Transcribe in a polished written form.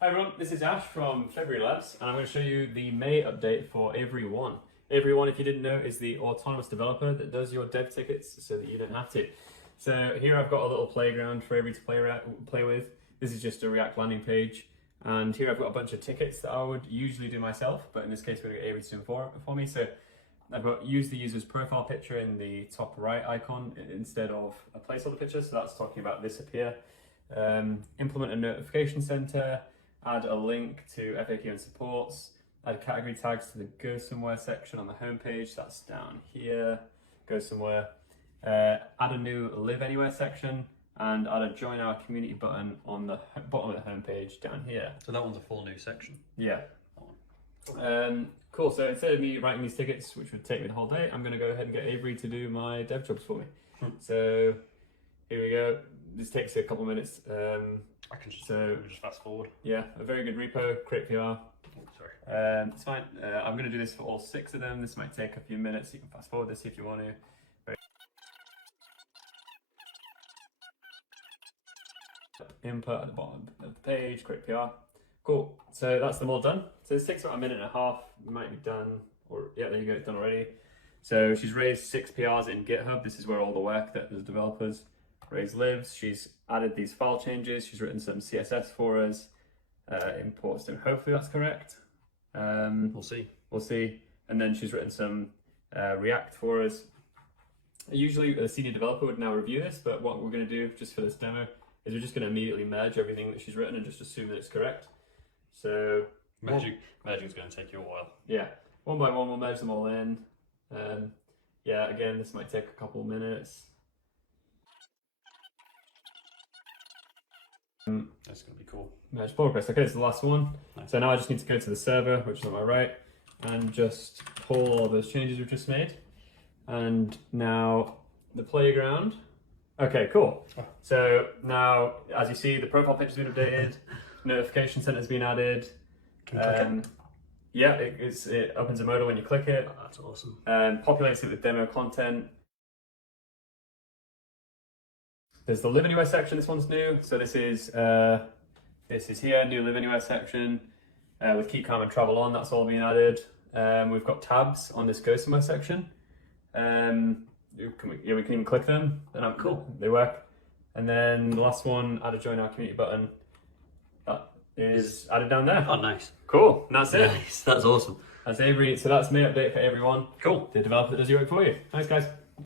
Hi everyone, this is Ash from February Labs, and I'm going to show you the May update for Avery 1. Avery 1, if you didn't know, is the autonomous developer that does your dev tickets so that you don't have to. So here I've got a little playground for Avery to play with. This is just a React landing page, and here I've got a bunch of tickets that I would usually do myself, but in this case we're going to get Avery to do them for me. So I've got use the user's profile picture in the top right icon instead of a placeholder picture, so that's talking about this up here. Implement a notification center, add a link to FAQ and supports, add category tags to the Go Somewhere section on the homepage, that's down here, Go Somewhere, add a new Live Anywhere section, and add a Join Our Community button on the bottom of the homepage down here. So that one's a full new section? Yeah. Cool, so instead of me writing these tickets, which would take me the whole day, I'm going to go ahead and get Avery to do my dev jobs for me. So here we go. This takes a couple of minutes. I can just fast forward. Yeah, a very good repo, create PR. Oh, sorry. It's fine. I'm going to do this for all 6 of them. This might take a few minutes. You can fast forward this if you want to. Input at the bottom of the page, create PR. Cool. So that's them all done. So this takes about a minute and a half. It might be done, or yeah, there you go, it's done already. So she's raised 6 PRs in GitHub. This is where all the work that the developers raise lives. She's added these file changes. She's written some CSS for us. Imports them. Hopefully that's correct. We'll see. We'll see. And then she's written some React for us. Usually a senior developer would now review this, but what we're going to do just for this demo is we're just going to immediately merge everything that she's written and just assume that it's correct. So Merging is going to take you a while. yeah, one by one we'll merge them all in. Yeah, again, this might take a couple of minutes. That's going to be cool. Merge pull request. Okay, it's the last one. Nice. So now I just need to go to the server, which is on my right, and just pull all those changes we've just made. And now the playground. Okay, cool. So now, as you see, the profile picture's been updated, notification center's been added. Can you click it? Yeah, it opens a modal when you click it. Oh, that's awesome. Populates it with demo content. There's the Live Anywhere section. This one's new. So this is here, new Live Anywhere section with Keep Calm and Travel On. That's all been added. We've got tabs on this Go Somewhere section. We can even click them. They're cool. They work. And then the last one, add a Join Our Community button. That is added down there. Oh, nice. Cool. And that's it. Nice. That's awesome. That's Avery. So that's May update for everyone. Cool. The developer that does your work for you. Thanks, guys.